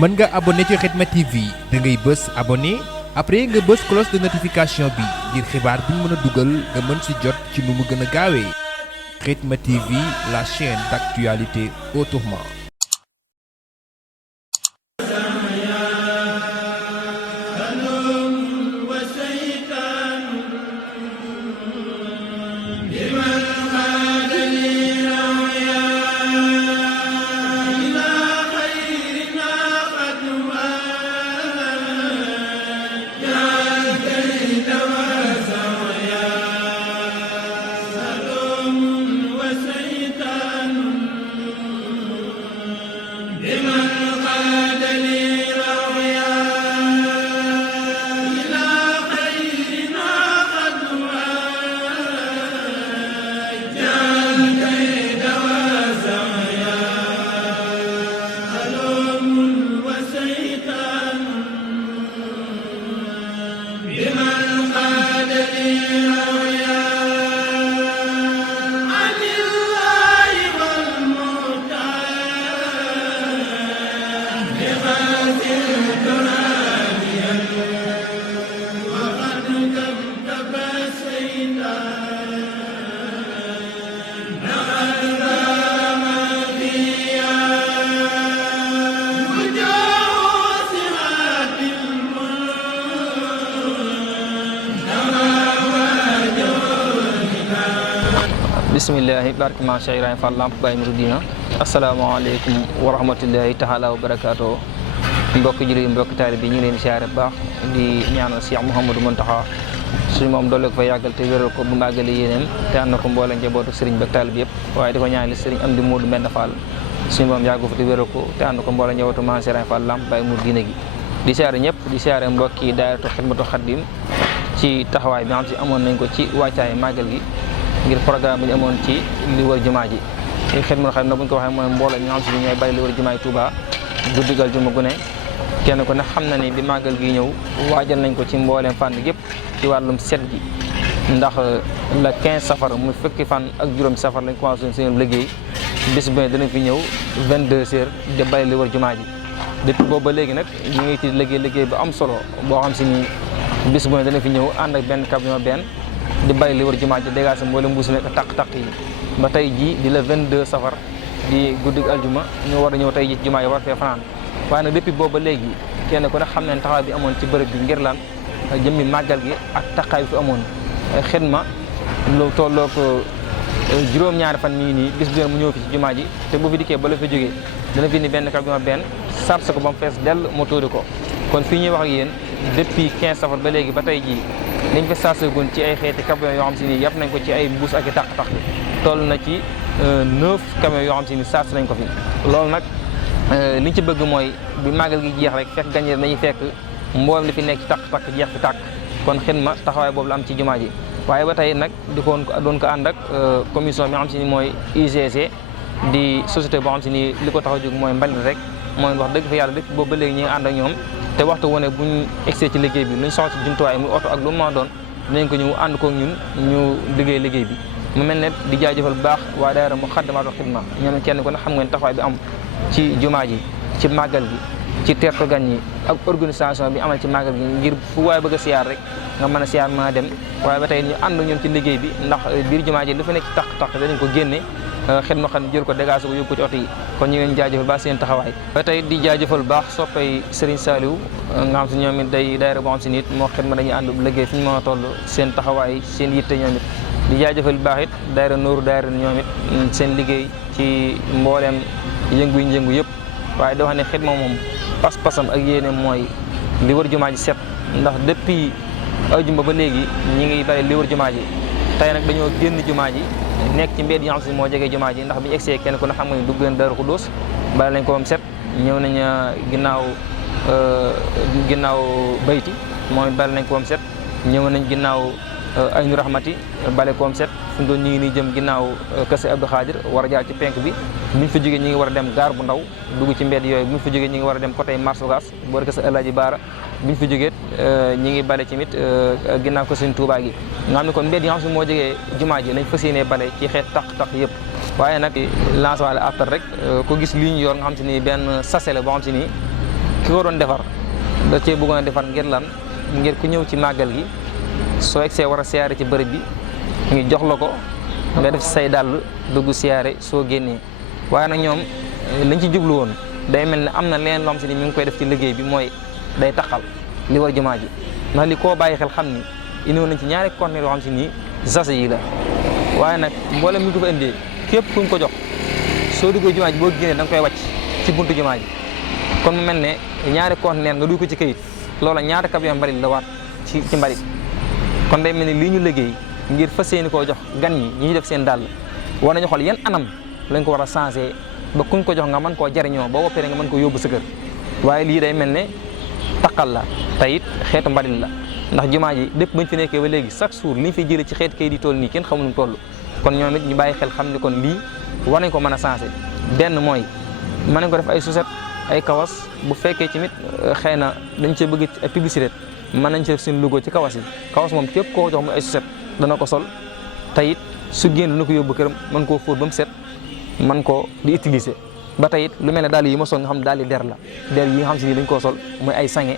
mën nga abonné ci Khidma TV da ngay bës abonné après nga bës cloche de notification bi ngir xibaar bu ñu mën a dugal nga mën ci jot ci nu mu gën a gaawee Khidma TV, la chaîne d'actualité autrement. bismillahi barke ma Cheikh Ibrahima Fall Lamp Baye Mouridina asalaamaaleykum wa rahmatullahi taala wa barakaatu mbokki jullit yi mbokki taalibe bi ñu ngi leen di siyaare bu baax di ñaanal Cheikh Mouhamadou Mountakha suñu moom doole ko fa yàggal te wéral ko bu màggale yéeneem te ànd na ko mboolem njabootu sëriñ bi ak taalibe bi yëpp waaye di ko ñaanal sëriñ Amdi Modou Mbenda Fall suñu moom yàggu fa te wéral ko te ànd ko mboolem njabootu ma Cheikh Ibrahima Fall Lamp Baye Mouridina gi di siyaare ñëpp di siyaare mbokki daayiratu Xidmatu Xaadim ci taxawaay bi nga xam si amoon nañ ko ci wàccaay màggal gi ngir programme bi ñu amoon ci li wër jumaa ji Xidmatu Xaadim bu ñu ko waxee mooy mbooloo ñi nga xam si ñooy bari li wër jumaa yi Touba guddigal juma gu ne kenn ku ne xam na ni bi màggal gi ñëw waajal nañ ko ci mbooleem fànn gépp ci wàllum set gi ndax la 15 safar muy fukki fan ak juróom safar lañ commencé seen liggéey bis bu ne dana fi ñëw 22 heures de bari li wër jumaa ji depuis boobu ba léegi nag ñu ngi ci liggéey bu am solo boo xam si ni bis bu ne dana fi ñëw ànd ak benn camion benn di bàyyi li wër jumaa ji dégage mboolem mbuus nekk taq-taq yi ba tey jii di la 22 safar di guddig aljuma ñu war a ñëw tey ji ci jumaa yi war fee fanaan waaye nag depuis boobu ba léegi kenn ku ne xam ne taxawaay bi amoon ci bërëb bi ngir lan jëmmi màggal gi ak taqaay bi fi amoon Xidma lu tolloog juróom-ñaari fan mii nii bis bu mu ñëw fi ci jumaa ji te bu fi dikkee ba la fa jógee dana fi ni benn camion benn sarse ko ba mu fees dell mu tóori ko kon fii ñuy wax ak yéen depuis 15 safar ba léegi ba tey jii liñ fa sarsegun ci ay xeeti camion yoo xam si ni yàpp nañ ko ci ay mbuus ak i taq-taq toll na ci 9 camion yoo xam si ni sarse nañ ko fi loolu nag liñ ci bëgg mooy bi màggal gi jeex rek fekk gañe dañuy fekk mboolem li fi nekk ci taq-taq jeex fi tàkk kon Xidma taxawaay boobu la am ci jumaa ji waaye ba tey nag doon ko ànd ak commission bi nga xam si ni mooy UGC di société boo xam si ni li ko tax a jóg mooy mbalit rek mooy wax dëgg fa yàlla depuis boobu ba léegi ñu ngi ànd ak ñoom te waxtu wu ne buñ egsee ci liggéey bi luñ soxla ci jumtuwaay muy oto ak lu ma doon dinañ ko ñëw ànd koog ñun ñu liggéey bi mu mel ne di jaajëfal bu baax waa daayira Muxaddamatul Xidma ñoom kenn ku ne xam ngeen taxawaay bi am ci jumaa ji ci màggal gi ci teertu gan ñi ak organisation bi amal ci màggal gi ngir fu waaye bëgg a siyaar rek nga mën a siyaar mën a dem waaye ba tey ñu ànd ñoom ci liggéey bi ndax biir jumaa ji li fa nekk ci taq-taq danañ ko génne Xidma xam jël ko dégagé ko yóbbu ko ci oto yi kon ñu ngi leen jaajëfal baax seen taxawaay ba tey di jaajëfal baax soppay Serigne Saliou nga xam si ñoom it day daayira boo xam si nit moo Xidma dañuy ànd liggéey fi ñu mën a toll seen taxawaay seen yitte ñoom it di jaajëfal baax it daayira Nooru daayira ñoom it seen liggéey ci mbooleem yëngu yëpp waaye da wax ne Xidma moom pas-pasam ak yéene mooy li wër jumaa ji set ndax depuis ajuma ba léegi ñi ngi bari li wër jumaa ji tey nag dañoo génn jumaa ji nekk ci mbedd yi xam si moo jege jumaa ji ndax bi ñu egsee kenn ku ne xam nga ni dugg leen Daaru Xudoos bari lañ ko bam set ñëw nañ ginnaaw bayti mooy bari nañ ko bam set ñëw nañ ginnaaw Aynu Rahmati bale koom set fu mu doon ñu ngi nii jëm ginnaaw kese Abdou Khadir war a jaar ci penk bi buñ fa jógee ñi ngi war a dem gaar bu ndaw dugg ci mbedd yooyu buñ fa jógee ñi ngi war a dem côté Marché Ocass boor kese Alaaji Baara buñ fa jógee ñi ngi bale ci mit ginnaaw ko Sëñ Tuubaa gi nga xam ne kon mbedd yi nga xam si moo jógee jumaa ji lañ fas yéenee bale ci xeet taq yëpp waaye nag lancé waale appel rek ko gis lii ñu yor nga xam si ni benn sachet la boo xam si ni ki ko doon defar da cee bëggoon a defar ngir lan ngir ku ñëw ci màggal gi soo egsee war a siyaare ci bërëb bi ñu jox la ko nga def say dàll dugg siyaare soo génnee. waaye nag ñoom lañ ci jublu woon day mel ne am na leen loo xam si ni mi ngi koy def ci liggéey bi mooy day taxal li war jumaa ji ndax li koo bàyyi xel xam ni indiwoon nañ ci ñaari conteneur yoo xam si nii sachet yi la. waaye nag mboolem mi ko fa indee képp kuñ ko jox soo duggee jumaa ji boo génnee da nga koy wàcc ci buntu jumaa ji kon mu mel ne ñaari conteneur nga dugg ko ci këyit loola ñaari camion mbalit la waat ci mbalit. kon day mel ni lii ñu liggéey ngir fas yéene koo jox gan ñi ñuy def seen dàll war nañu xool yan anam lañ ko war a changé ba kuñ ko jox nga mën koo jariñoo ba woppee nga mën ko yóbbu sa kër. waaye lii day mel ne taqal la te it xeetu mbalit la ndax jumaa ji lépp bañ fi nekkee ba léegi chaque jour liñ fi jëlee ci xeet kayit yi toll nii kenn xamuñu toll. kon ñoom it ñu bàyyi xel xam ne kon lii war nañ ko mën a changé benn mooy mën nañ ko def ay suset ay kawas bu fekkee ci mit xëy na dañ cee bëgg ay publicité mën nañ ci def seen logo ci kawas yi. kawas moom képp koo jox mu ay suset dana ko sol te it su génn dana ko yóbbu këram mën koo fóot ba mu set mën koo di utiliser. ba tey it lu mel ne dàll yi ma sol nga xam daal di der la der yi nga xam si ni dañ koo sol muy ay sange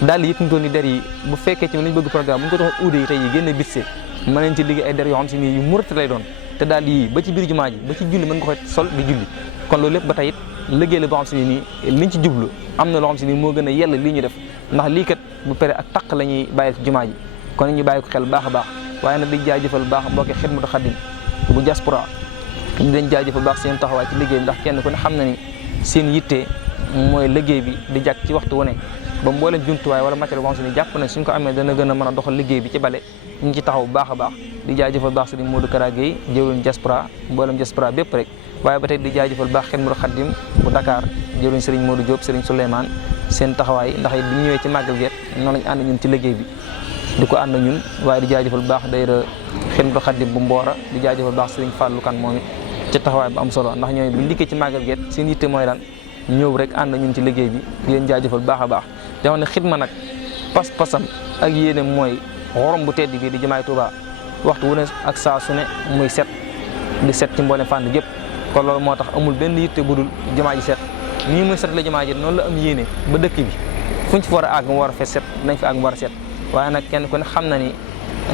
dàll yi tuntoon ni der yi bu fekkee ci lañ bëgg programme bu ñu ko joxoon uude yi tey yi génne bitse mën nañ ci liggéey ay der yoo xam si ni yu murat lay doon te daal yi ba ci biir jumaa ji ba ci julli mën nga ko sol di julli. kon loolu lépp ba tey it liggéey la boo xam si ni nii liñ ci jublu am na loo xam si ni moo gën a yell lii ñu def ndax lii kat bu pare ak taq la ñuy bàyyi ci jumaa ji kon ñu bàyyi ko xel baax a baax. waaye nag di jaajëfal baax mbokki Xidmatul Xaadim bu diaspora ñu dañ jaajëfal baax seen taxawaay ci liggéey bi ndax kenn ku ne xam na ni seen yitte mooy liggéey bi di jàkk ci waxtu wu ne ba mbooleem jumtuwaay wala matériel boo xam si ni jàpp nañ suñ ko amee dana gën a mën a doxal liggéey bi ci bale ñu ngi ci taxaw bu baax a baax di jaajëfal baax Sëriñ Modou Kara Gueye jëwriñ diaspora mbooleem diaspora bépp rek. waaye ba tey di jaajëfal baax Xidmatul Xaadim bu Dakar jëwriñ Sëriñ Modou Diop Sëriñ Souleymane seen taxawaay ndax it bi ñu ñëwee ci màggal geet noonu lañ ànd ñun ci liggéey bi di ko ànd ñun. waaye di jaajëfal baax dayra Xidmatul Xaadim bu Mboora di jaajëfal baax Sëriñ Fallou Kane moom it ci taxawaay bu am solo ndax ñooy buñ dikkee ci màggal geet seen yitte mooy lan ñëw rek ànd ñun ci liggéey bi di leen jaajëfal baax a baax. te wax ne xidma nag pas-pasam ak yéene mooy xorom bu tedd bii di jumaay Tuubaa waxtu wu ne ak saa su ne muy set di set ci mboolem fànn yëpp. kon loolu moo tax amul benn yitte bu dul jumaa ji set nii muy set la jumaa ji noonu la am yéene ba dëkk bi fuñ ci war a àgg mu war a fes set nañ fi àgg mu war a set. waaye nag kenn ku ne xam na ni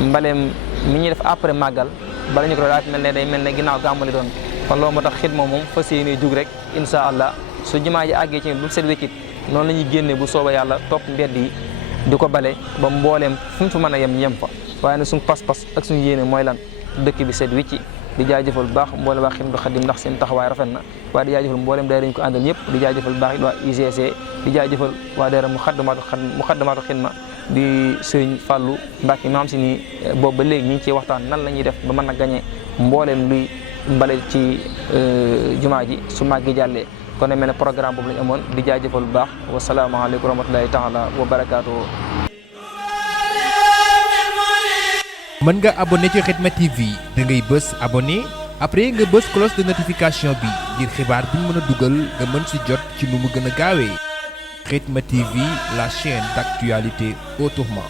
mbaleem mi ñuy def après màggal bala ñu ko daal mel ne day mel ne ginnaaw gàmmali doon. kon loolu moo tax xidma moom fas yéene jug rek incha allah su jumaa ji àggee ci bu set weccit noonu la ñuy génne bu sooba yàlla topp mbedd yi di ko bale ba mbooleem fu mu fi mën a yem fa. waaye nag suñu pas-pas ak suñu yéene mooy lan dëkk bi set wicci. di jaajëfal bu baax mboolem waa Xidmatul Xaadim ndax seen taxawaay rafet na waaye di jaajëfal mboolem daayira ñu ko àndal ñëpp di jaajëfal bu baax it waa UGC di jaajëfal waa daayira Muxaddamatul Xidma di Sëriñ Fallou Mbacke ma xam si ni boobu ba léegi ñu ngi ciy waxtaan nan la ñuy def ba mën a gañe mbooleem luy bale ci jumaa ji su màggi jàllee. kon mel ne programme boobu lañu amoon di jaajëfal bu baax wasalaamaaleykum wa rahmatulahi taala wa barakaatuhu. mën nga abonné ci Xidma TV da ngay bës abonné après nga bës cloche de notification bi ngir xibaar bi ñu mën a dugal nga mën si jot ci nu mu gën a gaawee. Xidma TV, la chaîne d'actualité autrement.